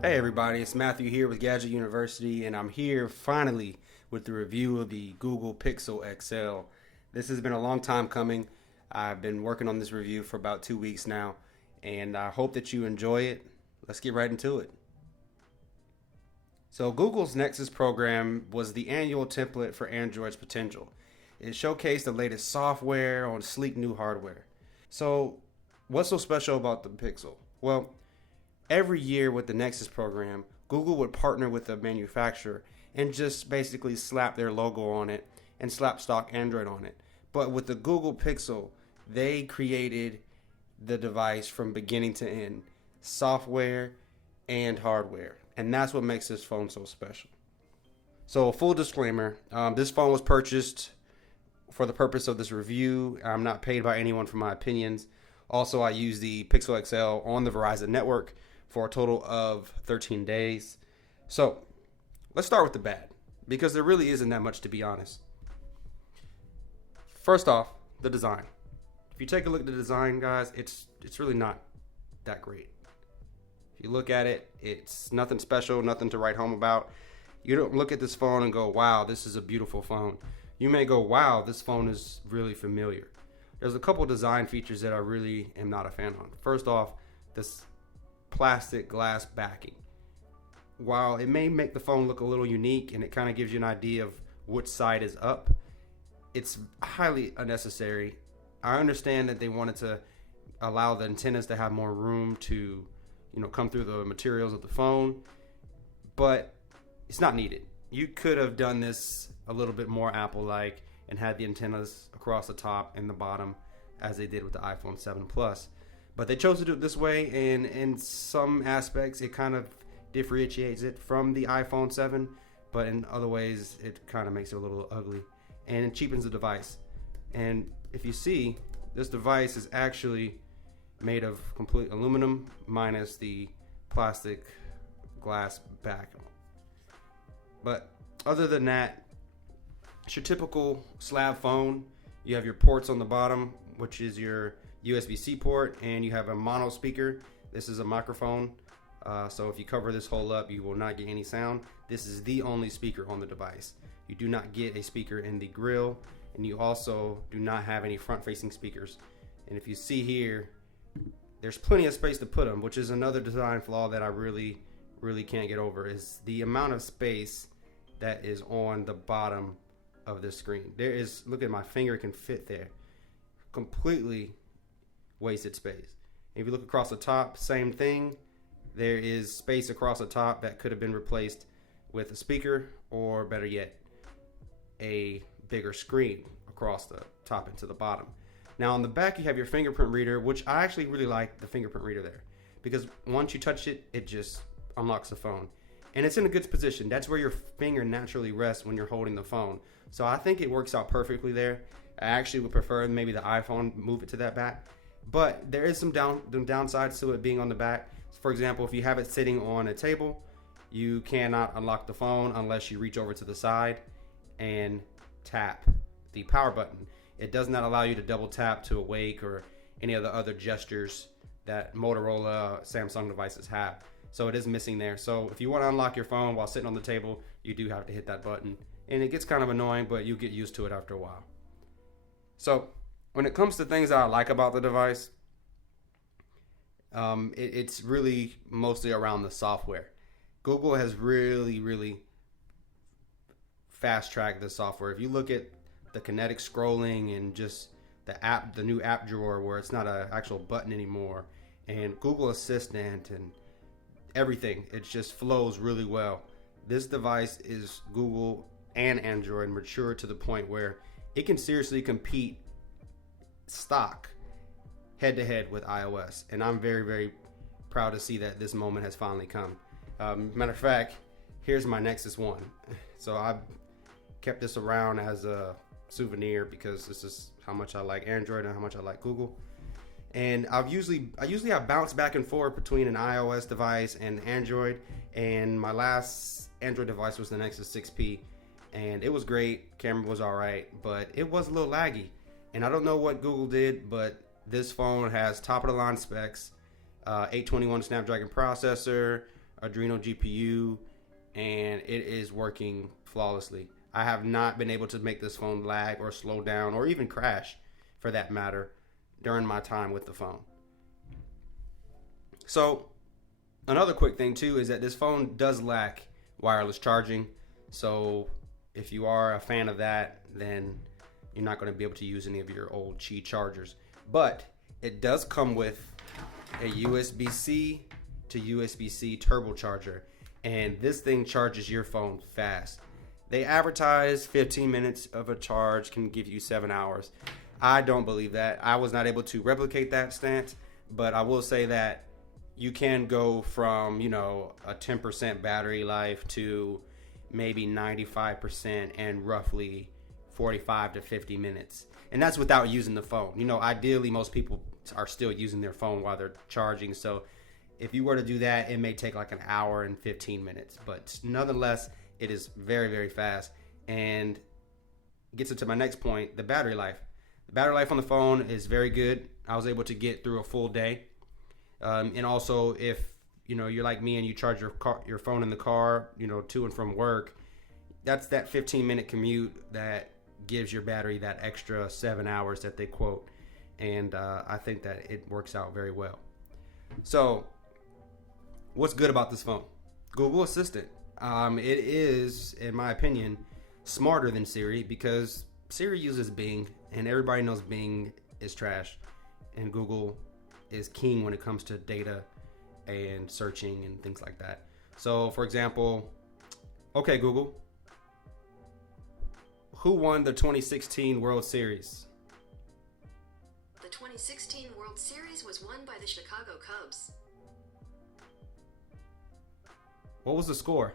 Hey everybody, it's Matthew here with Gadget University, and I'm here finally with the review of the Google Pixel XL. This has been a long time coming. I've been working on this review for about 2 weeks now, and I hope that you enjoy it. Let's get right into it. So Google's Nexus program was the annual template for Android's potential. It showcased the latest software on sleek new hardware. So what's so special about the Pixel? Well, every year with the Nexus program, Google would partner with a manufacturer and just basically slap their logo on it and slap stock Android on it. But with the Google Pixel, they created the device from beginning to end, software and hardware. And that's what makes this phone so special. So, full disclaimer, this phone was purchased for the purpose of this review. I'm not paid by anyone for my opinions. Also, I use the Pixel XL on the Verizon network for a total of 13 days. So let's start with the bad, because there really isn't that much, to be honest. First off, the design. If you take a look at the design, guys, it's really not that great. If you look at it, it's nothing special, nothing to write home about. You don't look at this phone and go, wow, this is a beautiful phone. You may go, wow, this phone is really familiar. There's a couple design features that I really am not a fan of. First off, this plastic glass backing. While it may make the phone look a little unique and it kind of gives you an idea of which side is up, it's highly unnecessary. I understand that they wanted to allow the antennas to have more room to, come through the materials of the phone, but it's not needed. You could have done this a little bit more Apple-like and had the antennas across the top and the bottom as they did with the iPhone 7 Plus. But they chose to do it this way, and in some aspects, it kind of differentiates it from the iPhone 7, but in other ways, it kind of makes it a little ugly, and it cheapens the device. And if you see, this device is actually made of complete aluminum minus the plastic glass back. But other than that, it's your typical slab phone. You have your ports on the bottom, which is your USB-C port, and you have a mono speaker. This is a microphone, so if you cover this hole up, you will not get any sound. This is the only speaker on the device. You do not get a speaker in the grill, and you also do not have any front-facing speakers. And if you see here, there's plenty of space to put them, which is another design flaw that I really can't get over, is the amount of space that is on the bottom of this screen. There is, look at my finger, can fit there. Completely wasted space. If you look across the top, same thing. There is space across the top that could have been replaced with a speaker, or better yet, a bigger screen across the top and to the bottom. Now on the back you have your fingerprint reader, which I actually really like the fingerprint reader there, because once you touch it, it just unlocks the phone. And it's in a good position. That's where your finger naturally rests when you're holding the phone. So I think it works out perfectly there. I actually would prefer maybe the iPhone move it to that back. But there is some downsides to it being on the back. For example, if you have it sitting on a table, you cannot unlock the phone unless you reach over to the side and tap the power button. It does not allow you to double tap to awake or any of the other gestures that Motorola, Samsung devices have. So it is missing there. So if you want to unlock your phone while sitting on the table, you do have to hit that button. And it gets kind of annoying, but you get used to it after a while. So when it comes to things that I like about the device, it's really mostly around the software. Google has really fast-tracked the software. If you look at the kinetic scrolling and just the new app drawer where it's not an actual button anymore, and Google Assistant and everything, it just flows really well. This device is Google and Android mature to the point where it can seriously compete stock head-to-head with iOS, and I'm very proud to see that this moment has finally come. Matter of fact, here's my Nexus 1. So I've kept this around as a souvenir because this is how much I like Android and how much I like Google. And I usually bounce back and forth between an iOS device and Android, and my last Android device was the Nexus 6P, and it was great. Camera was alright, but it was a little laggy. And I don't know what Google did, but this phone has top of the line specs, 821 Snapdragon processor, Adreno GPU, and it is working flawlessly. I have not been able to make this phone lag or slow down or even crash, for that matter, during my time with the phone. So another quick thing too is that this phone does lack wireless charging. So if you are a fan of that, then you're not going to be able to use any of your old Qi chargers. But it does come with a USB-C to USB-C turbocharger, and this thing charges your phone fast. They advertise 15 minutes of a charge can give you 7 hours. I don't believe that. I was not able to replicate that stance, but I will say that you can go from, a 10% battery life to maybe 95% and roughly 45 to 50 minutes. And that's without using the phone. Ideally, most people are still using their phone while they're charging. So if you were to do that, it may take like an hour and 15 minutes. But nonetheless, it is very, very fast. And gets into my next point, the battery life. The battery life on the phone is very good. I was able to get through a full day. And also, if you're like me and you charge your phone in the car, to and from work, that's that 15-minute commute that gives your battery that extra 7 hours that they quote. And I think that it works out very well. So what's good about this phone? Google Assistant. It is, in my opinion, smarter than Siri, because Siri uses Bing, and everybody knows Bing is trash, and Google is king when it comes to data and searching and things like that. So, for example, okay, Google, who won the 2016 World Series? The 2016 World Series was won by the Chicago Cubs. What was the score?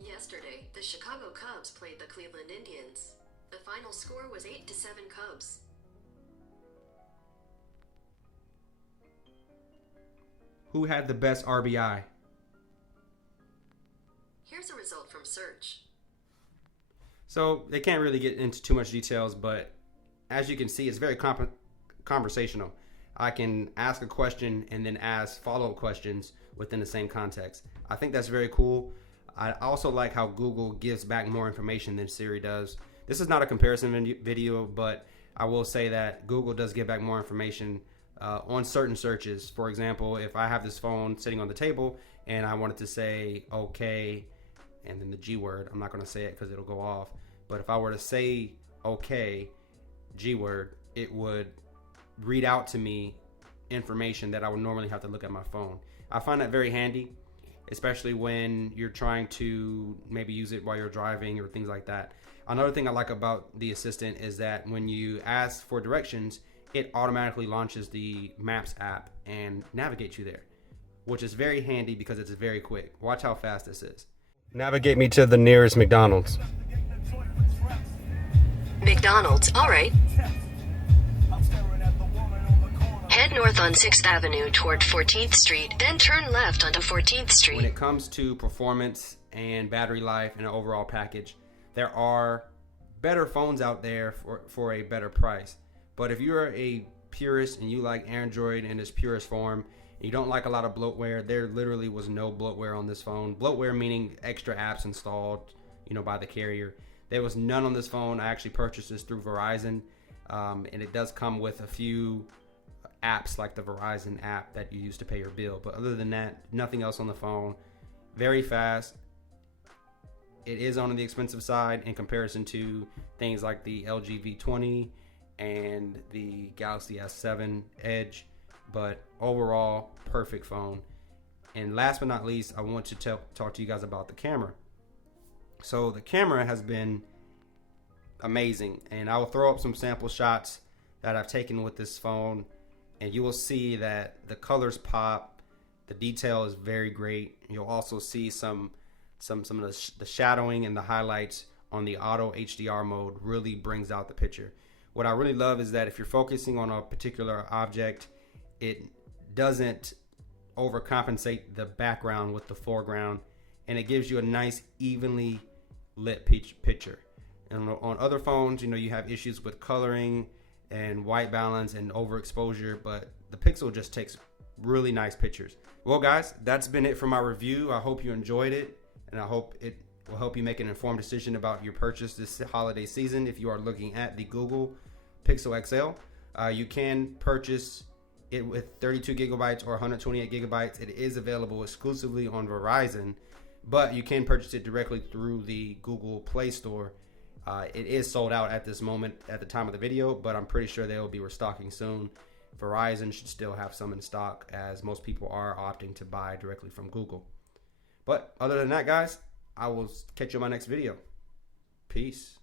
Yesterday, the Chicago Cubs played the Cleveland Indians. The final score was 8-7 Cubs. Who had the best RBI? Here's a result from search. So they can't really get into too much details, but as you can see, it's very conversational. I can ask a question and then ask follow-up questions within the same context. I think that's very cool. I also like how Google gives back more information than Siri does. This is not a comparison video, but I will say that Google does give back more information on certain searches. For example, if I have this phone sitting on the table and I wanted to say okay, and then the G word, I'm not going to say it because it'll go off, but if I were to say okay, G word, it would read out to me information that I would normally have to look at my phone. I find that very handy, especially when you're trying to maybe use it while you're driving or things like that. Another thing I like about the assistant is that when you ask for directions, it automatically launches the Maps app and navigates you there, which is very handy because it's very quick. Watch how fast this is. Navigate me to the nearest McDonald's. McDonald's, all right. Head north on 6th Avenue toward 14th Street, then turn left onto 14th Street. When it comes to performance and battery life and an overall package, there are better phones out there for a better price. But if you're a purist and you like Android in its purest form, and you don't like a lot of bloatware, there literally was no bloatware on this phone. Bloatware meaning extra apps installed, by the carrier. There was none on this phone. I actually purchased this through Verizon, and it does come with a few apps like the Verizon app that you use to pay your bill. But other than that, nothing else on the phone. Very fast. It is on the expensive side in comparison to things like the LG V20 and the Galaxy S7 Edge, but overall, perfect phone. And last but not least, I want to talk to you guys about the camera. So the camera has been amazing, and I will throw up some sample shots that I've taken with this phone, and you will see that the colors pop, the detail is very great. You'll also see some of the shadowing and the highlights on the auto HDR mode really brings out the picture. What I really love is that if you're focusing on a particular object, it doesn't overcompensate the background with the foreground, and it gives you a nice evenly lit picture. And on other phones, you have issues with coloring and white balance and overexposure, but the Pixel just takes really nice pictures. Well, guys, that's been it for my review. I hope you enjoyed it, and I hope it will help you make an informed decision about your purchase this holiday season. If you are looking at the Google Pixel XL, you can purchase it with 32 gigabytes or 128 gigabytes. It is available exclusively on Verizon, but you can purchase it directly through the Google Play Store. It is sold out at this moment at the time of the video, but I'm pretty sure they will be restocking soon. Verizon should still have some in stock, as most people are opting to buy directly from Google. But other than that, guys, I will catch you on my next video. Peace.